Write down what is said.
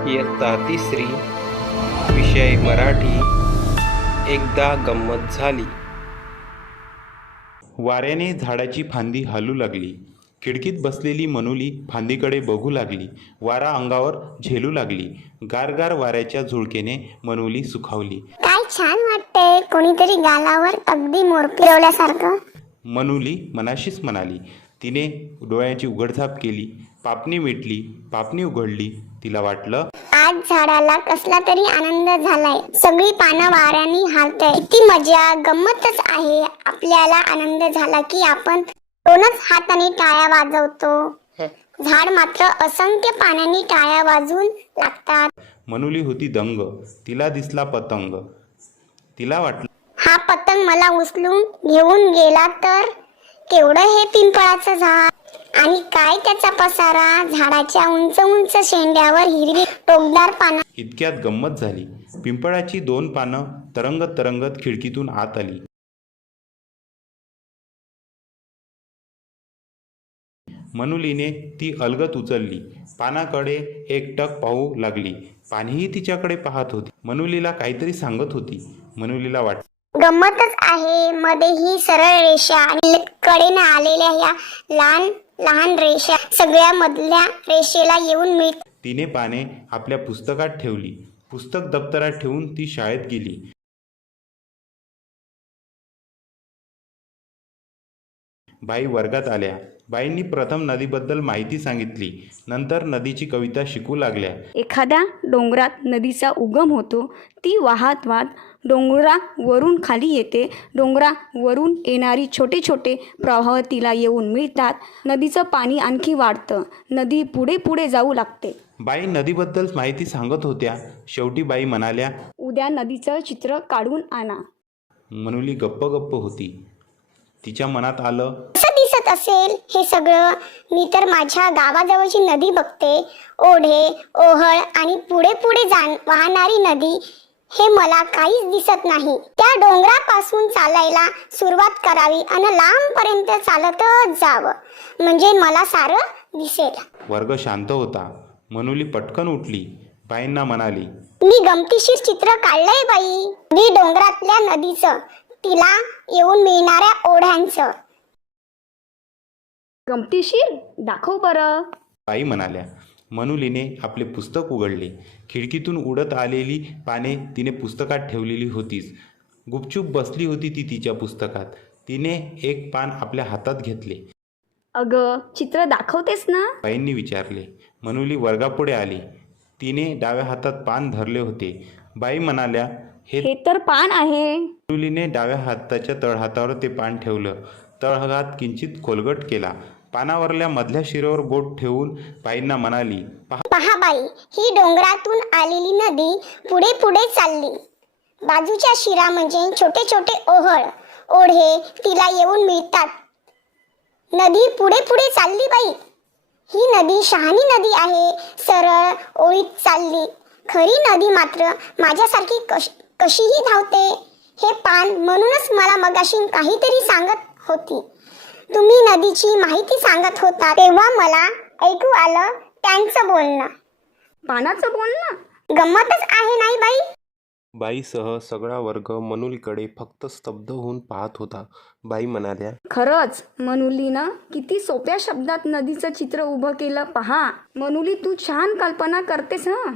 इयत्ता तिसरी, विषय मराठी. एकदा गंमत झाली. वाऱ्याने झाडाची फांदी हलू लागली. खिडकीत बसलेली मनुली फांदीकडे बघू लागली. वारा अंगावर झेलू लागली. गारगार वाऱ्याच्या झुळकेने मनुली सुखावली. काय छान वाटतंय, कोणीतरी गालावर अगदी मोर फिरवल्यासारखं. मनुली मनाशीच म्हणाली. तिने डोळ्याची उघडझाप केली. पापणी मिटली. पापणी उघडली. तिला वाटलं, आज झाडाला कसला तरी आनंद झालाय. सगळी पानं वाऱ्याने हालताय. किती मजा, गंमतच आहे. आपल्याला आनंद झाला की आपण दोनच हाताने टाळ्या वाजवतो. झाड मात्र असंख्य पानांनी टाळ्या वाजवून लागतात. मनुली होती दंग. तिला दिसला पतंग. तिला वाटलं, हा पतंग मला उचलून घेऊन गेला तर केवढं हे पिंपळाचं झाड, आणि काय त्याचा पसारा. झाडाच्या उंच उंच शेंड्यावर हिरवी टोकदार पानं. इतक्यात गंमत झाली. पिंपळाची 2 पानं तरंगत तरंगत खिडकीतून आत आली. मनुलीने ती अलगद उचलली. पानाकडे एकटक पाहू लागली. पाणीही तिच्याकडे पाहत होती. मनुलीला काहीतरी सांगत होती. मनुलीला वाटलं, गंमतच आहे. मध्ये ही सरळ रेषा आणि कडेने आलेल्या ह्या लहान लहान रेषा सगळ्या मधल्या रेषेला येऊन मिळतात. तिने पाने आपल्या पुस्तकात ठेवली. पुस्तक दप्तरात ठेवून ती शाळेत गेली. बाई वर्गात आल्या. बाईंनी प्रथम नदीबद्दल माहिती सांगितली. नंतर नदीची कविता शिकू लागल्या. एखाद्या डोंगरात नदीचा उगम होतो. ती वाहत वाहत डोंगरावरून खाली येते. डोंगरावरून येणारी छोटे छोटे प्रवाह तिला येऊन मिळतात. नदीचं पाणी आणखी वाढतं. नदी पुढे पुढे जाऊ लागते. बाई नदीबद्दल माहिती सांगत होत्या. शेवटी बाई म्हणाल्या, उद्या नदीचं चित्र काढून आणा. मनुली गप्प गप्प होती. तिच्या मनात आलं, कसं दिसत असेल हे सगळं. मी तर माझ्या गावाजवळची नदी बघते. ओढे ओहळ आणि पुढे पुढे वाहणारी नदी, हे मला काहीच दिसत नाही. त्या डोंगरापासून चालायला सुरुवात करावी आणि लांबपर्यंत चालतच जावं, म्हणजे मला सारं दिसेल. वर्ग शांत होता. मनुली पटकन उठली. बाईंना म्हणाली, मी गमतीशीर चित्र काढलंय बाई. मी डोंगरातल्या नदीचं, तिला येऊन मिळणाऱ्या ओढ्यांचं. गमतीशीर? दाखव बरं. बाई म्हणाल्या. मनुलीने आपले पुस्तक उघडले. खिडकीतून उडत आलेली पाने तिने पुस्तकात ठेवलेली होतीच. गुपचूप बसली होती ती तिच्या पुस्तकात. तिने एक पान आपल्या हातात घेतले. अगं, चित्र दाखवतेस ना? बाईंनी विचारले. मनुली वर्गापुढे आली. तिने डाव्या हातात पान धरले होते. बाई म्हणाल्या, हे तर पान आहे. मनुलीने डाव्या हाताच्या तळहातावर ते पान ठेवलं. तळहात किंचित खोलगट केला. पानावरल्या मधल्या शिरेवर बोट ठेवून बाईंना म्हणाली, पहा बाई, ही डोंगरातून आलेली नदी पुढे पुढे चालली. बाजूच्या शिरा म्हणजे छोटे छोटे ओहळ ओढे तिला येऊन मिळतात. नदी पुढे पुढे चालली बाई. ही नदी शहाणी नदी आहे. सरळ ओळीत चालली. खरी नदी मात्र माझ्यासारखी कशीही धावते. हे पान म्हणूनच मला मगाशी काहीतरी सांगत होती. तुम्ही नदीची माहिती सांगत होता तेव्हा मला ऐकू आलं त्यांचं बोलणं. पानाचं बोलणं? गंमतच आहे नाही बाई. बाईसह सगळा वर्ग मनुलीकडे फक्त स्तब्ध होऊन पाहत होता. बाई म्हणाल्या, खरंच मनुलीनं किती सोप्या शब्दात नदीचं चित्र उभं केलं. पहा मनुली, तू छान कल्पना करतेस हं.